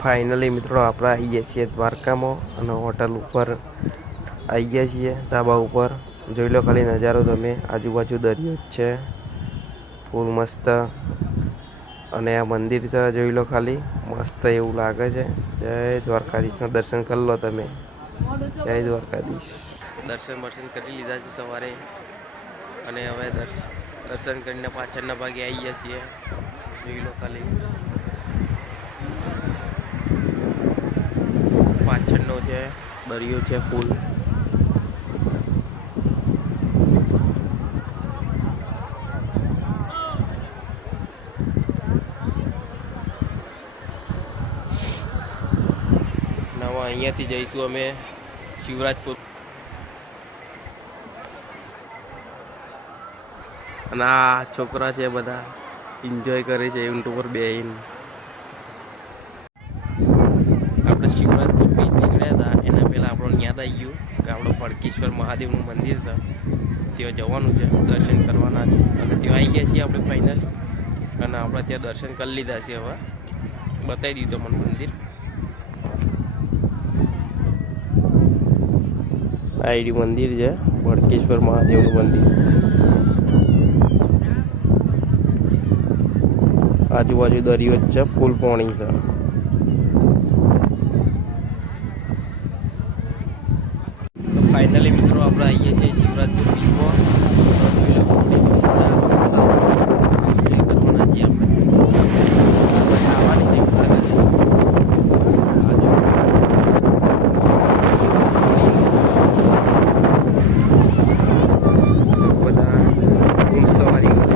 Finally મિત્રો આપણે આવી ગયા છીએ દ્વારકામાં અને હોટલ ઉપર આવી ગયા છીએ ધાબા ઉપર. જોઈ લો ખાલી નજારો તમે, આજુબાજુ દરિયો જ છે ફૂલ મસ્ત. અને આ મંદિર છે, જોઈ લો ખાલી મસ્ત એવું લાગે છે. જય દ્વારકાધીશના દર્શન કરી લો તમે. જય દ્વારકાધીશ. દર્શન કરી લીધા છે સવારે અને હવે દર્શન કરીને પાછળના ભાગે આવી ગયા છીએ. જોઈ લો ખાલી પાછળનો છે દરિયો છે ફૂલ. નવા અહીંયાથી જઈશું અમે શિવરાજપુર. અને આ છોકરા છે બધા એન્જોય કરે છે ઊંટ ઉપર બેહીને. આપણે શિવરાજપુર બીચ નીકળ્યા હતા એના પહેલાં આપણને યાદ આવી ગયું કે આપણું ભડકેશ્વર મહાદેવનું મંદિર છે, ત્યાં જવાનું છે, દર્શન કરવાના છે. અને ત્યાં આવી ગયા છીએ આપણે ફાઇનલી. અને આપણે ત્યાં દર્શન કરી લીધા છે. હવે બતાવી દીધું મને મંદિર. આઈડી મંદિર છે ભડકેશ્વર મહાદેવનું મંદિર. આજુબાજુ દરિયો જ છે, ફૂલ પાણી છે. તો ફાઇનલી મિત્રો આપણે આવીએ છીએ શિવરાજપુર બીચમાં. કરવાના છીએ આપણે ખાવાની બધા ઊંટ સવારી કરે.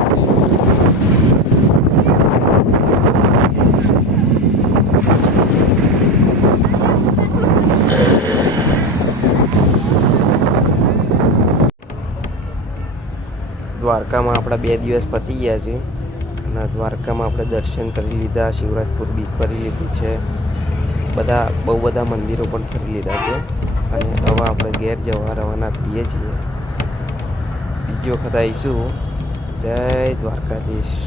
દ્વારકામાં આપણા 2 દિવસ પતી ગયા છે અને દ્વારકામાં આપણે દર્શન કરી લીધા, શિવરાજપુર બીચ ફરી લીધું છે, બહુ બધા મંદિરો પણ ફરી લીધા છે. અને હવે આપણે ઘેર જવા રવાના થઈએ છીએ. બીજી વખત આવીશું. જય દ્વારકાધીશ.